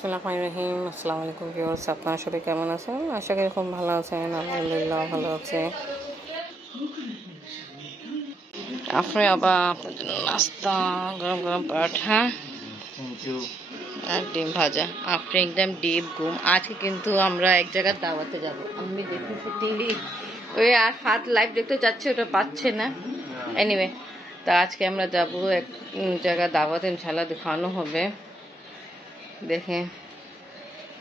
বিসমিল্লাহিররহমানিররহিম। আসসালামু আলাইকুম ভিউয়ার্স, আপনারা সবাই কেমন আছেন? আশা করি খুব ভালো আছেন। আলহামদুলিল্লাহ ভালো আছে। আপনি আবার আপনার জন্য নাস্তা, গরম গরম পরোটা আর ডিম ভাজা। আপনি একদম ডিপ ঘুম। আজকে কিন্তু আমরা এক জায়গায় দাওয়াতে যাব। আমি দেখতেছি টিভি, ওই আর হাত লাইভ দেখতে যাচ্ছে, ওটা পাচ্ছে না। এনিওয়ে, তা আজকে আমরা যাব এক জায়গায় দাওয়াতে, ইনশাআল্লাহ দেখানো হবে। দেখে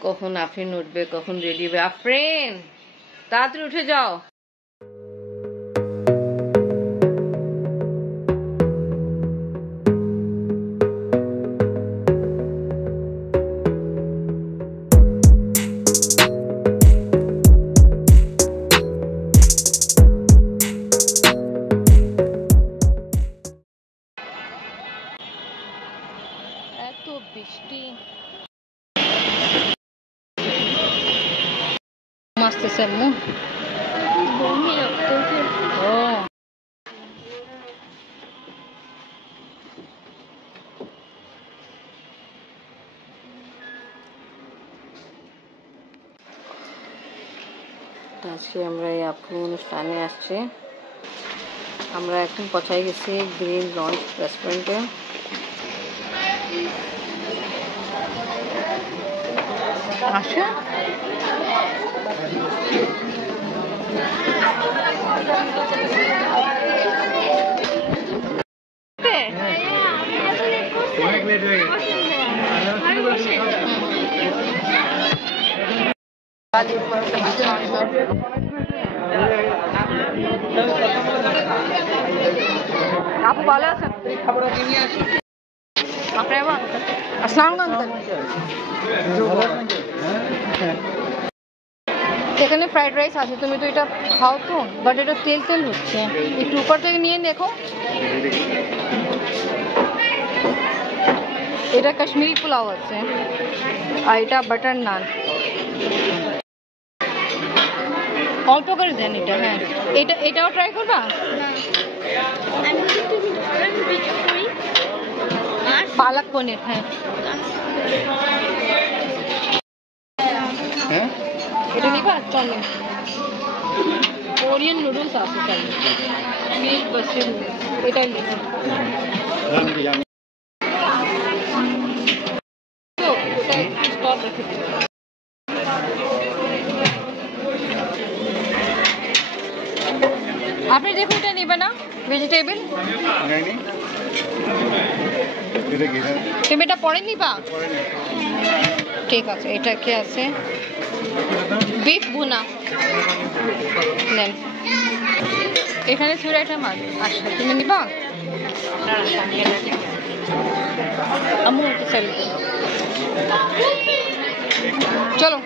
কখন আফরিন উঠবে, কখন রেডি হবে। আফরিন তাড়াতাড়ি উঠে যাও। এত বৃষ্টি আসতেছে আম্মু। ও আজকে আমরা এই আপু অনুষ্ঠানে আসছি। আমরা এখন পৌঁছাই গেছি গ্রিন লঞ্চ রেস্টুরেন্টে। আসে আপু ভালো আছেন? এখানে ফ্রাইড রাইস আছে, তুমি তো এটা খাও তো, বাট এটা তেল তেল হচ্ছে, একটু উপর থেকে নিয়ে দেখো। এটা কাশ্মীরি পোলাও আছে, আর এটা বাটার নান। অল্প করে দেন এটা। হ্যাঁ, এটাও ট্রাই করবা? পালক পনির। হ্যাঁ, এটা নিবা? চলো, কোরিয়ান নুডলস আছে, চলো মিট বসে এটাই নিবা। আপনি দেখুন, এটা নেবে না ভেজিটেবল? তুমি এটা পরে নিবা? ঠিক আছে, এটা কি আছে? বিফ ভুনা নেন। এখানে সুর আইটেম আছে। আচ্ছা, তুমি নিবা? আম্মু চলো।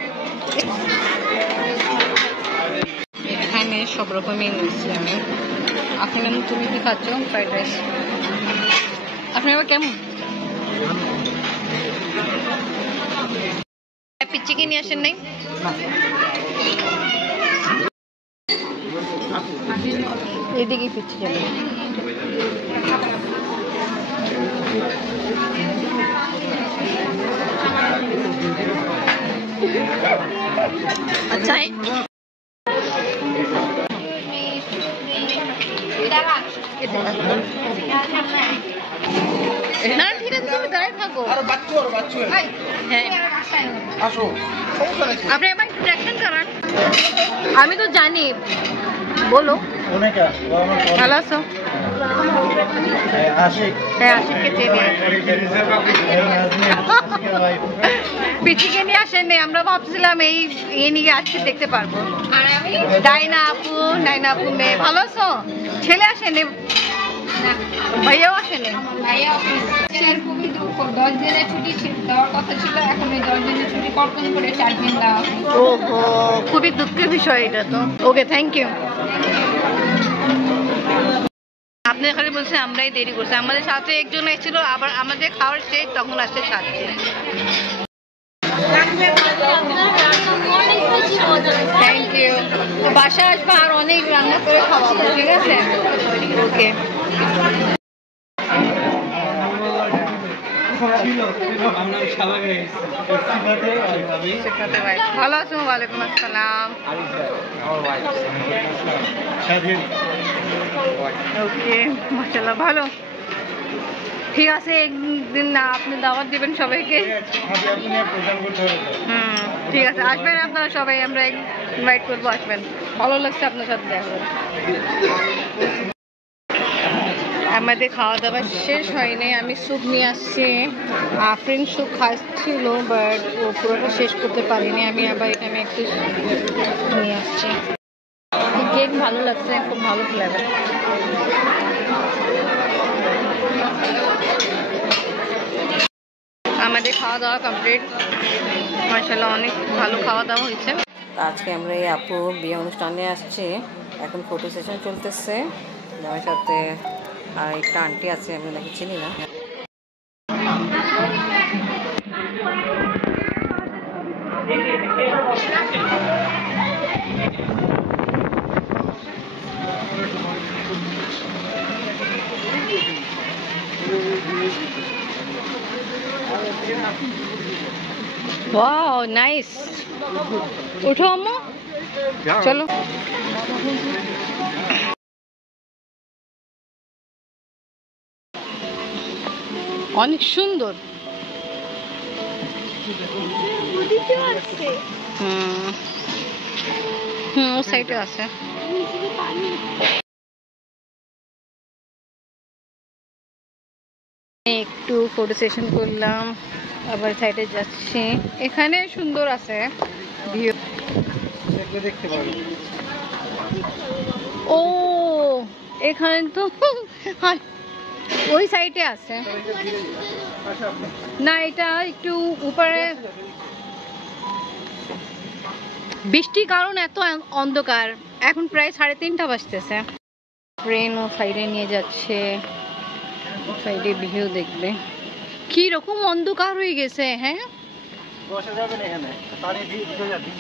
এখানে সব রকমই নিচ্ছি আমি। এখন তুমি কি খাচ্ছ? Fried rice. আপনি আবার কেমন? পিচ্চিকে নিয়ে আসেন নাই? এদিকে পিচ্ছি যাবে। আচ্ছা, না ঠিক আছে, তুমি দাঁড়িয়ে থাকো। হ্যাঁ, আপনি এবার একটু দেখেন কারণ আমি তো জানি। বলো, ভালো আছো? হ্যাঁ, আশিককে চিনি। পিচিকে নিয়ে আসেননি, আমরা ভাবছিলাম এই নিয়ে আজকে দেখতে পারবো। ডাইনা আপু মেয়ে। ভালো আছো? ছেলে আসেনি, ভাইয়াও আসেনি। খুবই দুঃখ, 10 দিনের ছুটি দেওয়ার কথা ছিল, এখন এই 10 দিনের ছুটি কর্তন করে 4 দিন দেওয়া। ওহো, খুবই দুঃখের বিষয় এটা তো। ওকে, থ্যাংক ইউ। আপনি এখানে বলছেন আমরাই দেরি করছি, আমাদের সাথে একজন এসেছিল, আবার আমাদের খাওয়ার শেষ, তখন আসতে সাথে। Thank you. বাসা আসবা আর অনেক রান্না করে খাওয়াবো, ঠিক আছে? ওকে। ভালো আছো? ওয়ালাইকুম আসসালাম। ওকে, মাশাআল্লাহ ভালো। ঠিক আছে, একদিন না আপনি দাওয়াত দিবেন সবাইকে। ঠিক আছে, আসবেন আপনারা সবাই, আমরা ইনভাইট করবো, আসবেন। ভালো লাগছে আপনার সাথে দেখা করে। আমাদের খাওয়া দাওয়া শেষ হয়নি, আমি স্যুপ নিয়ে আসছি। আফরিন স্যুপ খাচ্ছিল, বাট ও পুরোটা শেষ করতে পারিনি। আমি আবার এখানে একটু নিয়ে আসছি। কেক ভালো লাগছে, খুব ভালো ফ্লেভার। আমাদের খাওয়া দাওয়া কমপ্লিট, মাশাআল্লাহ অনেক ভালো খাওয়া দাওয়া হয়েছে। আজকে আমরা এই আপু বিয়ে অনুষ্ঠানে আসছি, এখন ফটো সেশন চলতেছে। আমার সাথে আর একটা আন্টি আছে, আমি নাকি চিনি না। ওয়াও নাইস, উঠো আম্মু, চলো। অনেক সুন্দর। ও সাইডে আছে। একটু ফটো সেশন করলাম, আবার সাইডে যাচ্ছি। এখানে সুন্দর আছে ভিউ। ও এখানে তো ওই সাইডে আছে না, এটা একটু উপরে। বৃষ্টির কারণে এত অন্ধকার, এখন প্রায় 3:30 বাজতেছে। ট্রেন ও সাইডে নিয়ে যাচ্ছে, সাইডে ভিউ দেখবে। কি রকম অন্ধকার হয়ে গেছে। হ্যাঁ,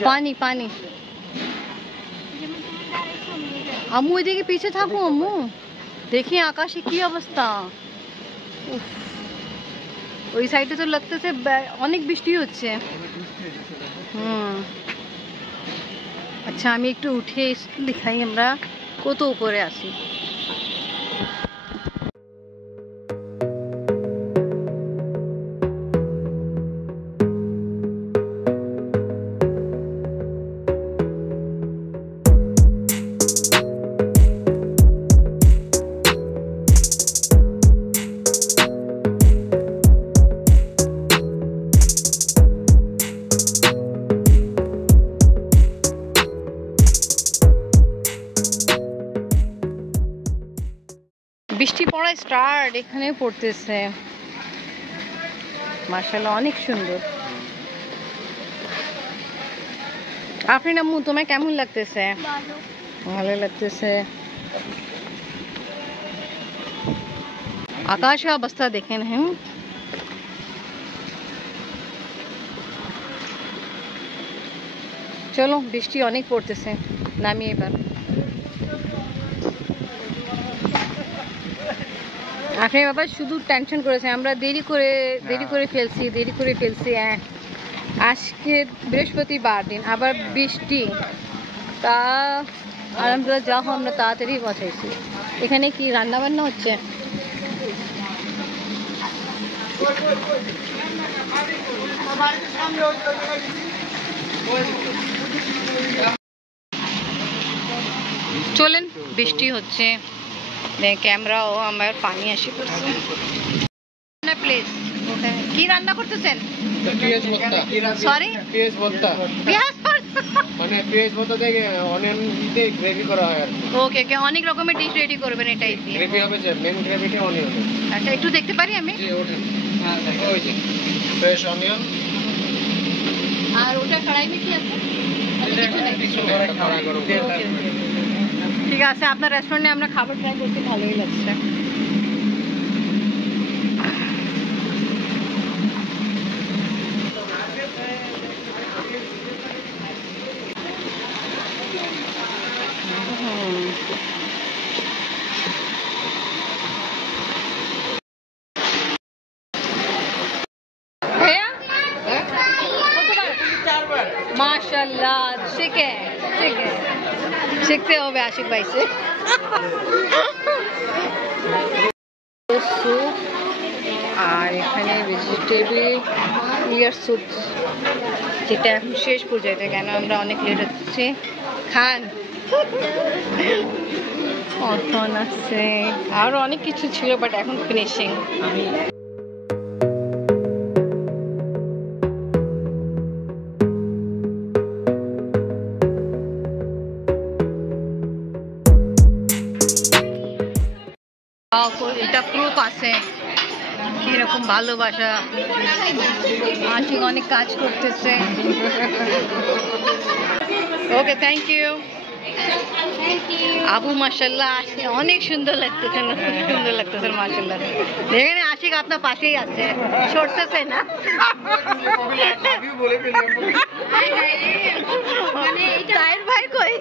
পানি পানি। আম্মু ওইদিকে পিছে থাকো, আম্মু দেখি আকাশে কি অবস্থা। ওই সাইডে তো লাগতেছে অনেক বৃষ্টি হচ্ছে। আচ্ছা, আমি একটু উঠে দেখাই আমরা কত উপরে আছি। বৃষ্টি পড়া স্টার্ট এখানে পড়তেছে, মাশাআল্লাহ অনেক সুন্দর। আফরিন আম্মু তোমায় কেমন লাগতেছে? ভালো লাগতেছে। আকাশের অবস্থা দেখেন। হ্যাঁ, চলো, বৃষ্টি অনেক পড়তেছে, নামি এবার। আফরিন বাবা শুধু টেনশন করেছে, আমরা দেরি করে ফেলছি। আজকে বৃহস্পতিবার দিন, আবার বৃষ্টি, তা আলহামদুলিল্লাহ যা হোক আমরা তাড়াতাড়ি পৌঁছাইছি। এখানে কি রান্না বান্না হচ্ছে? চলেন, বৃষ্টি হচ্ছে, ক্যামেরাও আমার পানি আসি পড়ছে। প্লিজ, কি রান্না করতেছেন? সরি, পেঁয়াজ ভর্তা, মানে পেঁয়াজ ভর্তা থেকে অনিয়ন দিয়ে গ্রেভি করা হয় আর কি। ওকে ওকে, অনেক রকমের ডিশ রেডি করবেন এটাই দিয়ে। গ্রেভি হবে, যে মেন গ্রেভিটা অনিয়ন। আচ্ছা, একটু দেখতে পারি আমি? জি ওঠেন, ওই যে ফ্রেশ অনিয়ন। আর ওটা কড়াই কি আছে? ঠিক আছে, আপনার রেস্টুরেন্টে আমরা খাবার ট্রাই করতে ভালোই লাগছে। মাশাআল্লাহ শিখতে হবে আশিক ভাই সে। স্যুপ আর এখানে ভেজিটেবল ক্লিয়ার স্যুপ, যেটা এখন শেষ পর্যায়ে, কেন আমরা অনেক লেট হচ্ছে। খান অথন আছে, আরো অনেক কিছু ছিল, বাট এখন ফিনিশিং। এটা প্রুফ আছে এরকম ভালোবাসা, আশিক অনেক কাজ করতেছে। ওকে, থ্যাংক ইউ আবু। মাশাআল্লাহ আজকে অনেক সুন্দর লাগতেছে, সুন্দর লাগতেছে মাশাআল্লাহ। দেখেন আশিক আপনার পাশেই আছে, সরতেছে না। তাইর ভাই কই?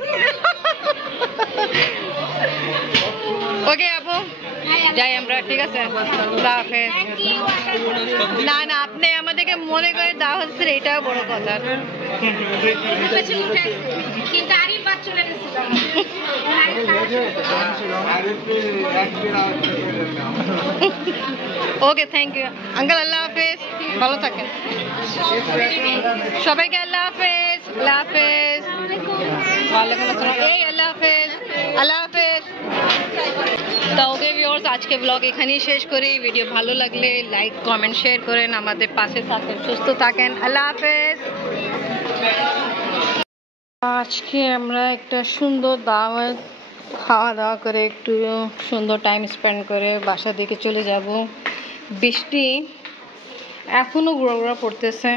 ওকে আপু, যাই আমরা, ঠিক আছে, আল্লাহ হাফেজ। না না, আপনি আমাদেরকে মনে করে দেওয়া হচ্ছে, এটাও বড় কথা। ওকে, থ্যাংক ইউ আঙ্কেল, আল্লাহ হাফেজ, ভালো থাকেন সবাইকে। আল্লাহ হাফেজ, আল্লাহ হাফেজ, ওয়ালাইকুম আসসালাম, এই আল্লাহ হাফেজ, আল্লাহ হাফেজ। তো ওকে ভিউয়ার্স, আজকে ব্লগ এখানেই শেষ করি। ভিডিও ভালো লাগলে লাইক কমেন্ট শেয়ার করেন, আমাদের পাশে থাকেন, সুস্থ থাকেন, আল্লাহ হাফেজ। আজকে আমরা একটা সুন্দর দাওয়াত, খাওয়া দাওয়া করে একটু সুন্দর টাইম স্পেন্ড করে বাসার দিকে চলে যাব। বৃষ্টি এখনো গুঁড়ো গুঁড়ো পড়তেছে।